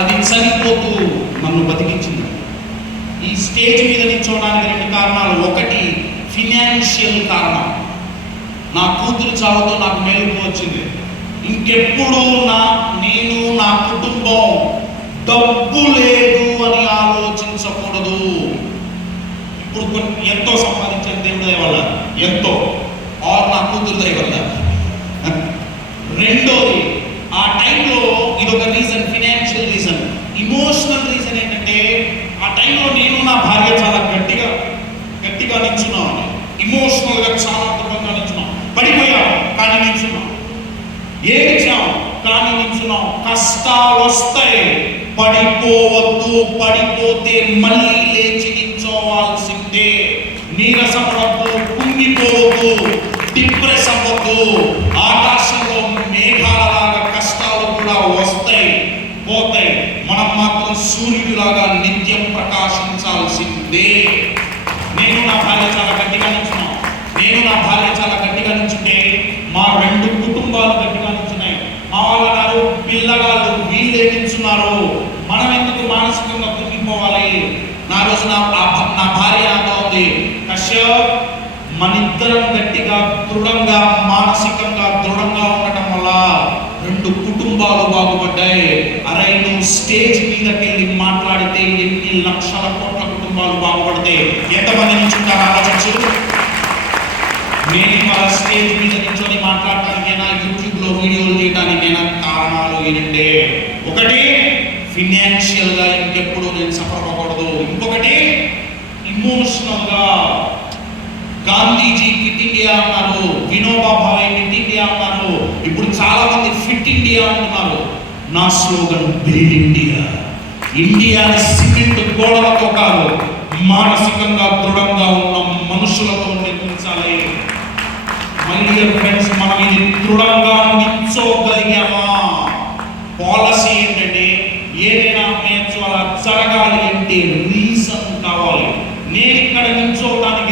అది చనిపోతూ నన్ను బతికించింది. ఈ స్టేజ్ మీద నిల్చోవడానికి 2 కారణాలు. ఒకటి ఫినాన్షియల్ కారణం. నా కూతురు చావుతో నాకు మెలుగు వచ్చింది. ఇంకెప్పుడు నేను నా కుటుంబం డబ్బు లేదు అని ఆలోచించకూడదు. ఇప్పుడు ఎంతో సంపాదించాను దేవుడి దయ వల్ల, ఎంతో ఆర్ నా కూతురు దయ వల్ల. రెండోది, ఆ టైంలో ఇదొక reason, financial reason. Emotional reason ఏంటంటే ఆ టైంలో నేను నా భార్య చాలా గట్టిగా నిల్చున్నాను. ఇమోషనల్గా చాలా దృఢంగా నిల్చున్నాం. పడిపోయాం కానీ నిల్చున్నాం, ఏడ్చాం కానీ నిల్చున్నాం. కష్టాలు వస్తాయి, పడిపోవద్దు. పడిపోతే మళ్ళీ లేచి నిల్చోవాల్సిందే. నీరసపడద్దు, కుంగిపోవద్దు, డిప్రెస్ అవ్వద్దు. ఆకాశంలో మేఘాలలాగా కష్టాలు కూడా వస్తాయి, పోతాయి. మనం మాత్రం సూర్యుడిలాగా నిత్యం ప్రకాశించాల్సిందే. నేను నా భార్య చాలా గట్టిగా నిల్చున్నాం. నేను నా భార్య చాలా గట్టిగా నిల్చుంటే మా 2 కుటుంబాలు గట్టిగా నిల్చున్నాయి. మా వాళ్ళు అన్నారు, పిల్లగాళ్ళు వీళ్ళే నిల్చున్నారు, మనం ఎందుకు మానసికంగా కుంగిపోవాలి? నా రోజు నా భార్య నాతో ఉంది, కశ్యప్ మనిద్దరం గట్టిగా దృఢంగా మానసికంగా దృఢంగా ఉండటం వల్ల 2 కుటుంబాలు బాగుపడ్డాయి. అరే నువ్వు స్టేజ్ మీదకి వెళ్ళి మాట్లాడితే ఎన్ని లక్షల కోట్ల కుటుంబాలు బాగుపడతాయి. ఎంతమంది నిల్చుంటారు ఆలోచించు. నేను వాళ్ళ స్టేజ్ మీద నిల్చొని మాట్లాడటానికైనా, యూట్యూబ్లో వీడియోలు చేయడానికైనా కారణాలు ఏంటంటే, ఒకటి ఫినాన్షియల్గా ఇంకెప్పుడు నేను సఫర్ అవ్వకూడదు. ఇంకొకటి ఇమోషనల్గా. గాంధీజీ ఫిట్ ఇండియా అన్నారు, వినోబా భావే ఫిట్ ఇండియా అన్నారు, ఇప్పుడు చాలా మంది ఫిట్ ఇండియా అంటున్నారు. నా స్లోగన్ బిల్డ్ ఇండియా. ఇండియాని సిమెంట్ గోడలతో కాదు, మానసికంగా దృఢంగా ఉన్న మనుషులతో నిర్మించాలి. మై డియర్ ఫ్రెండ్స్, మనం ఇది దృఢంగా నిల్చోగలిగామా? పాలసీ ఏంటంటే ఏదైనా మేర్చు అలా జరగాలి అంటే రీజన్ కావాలి. నేను ఇక్కడ నిల్చోవడానికి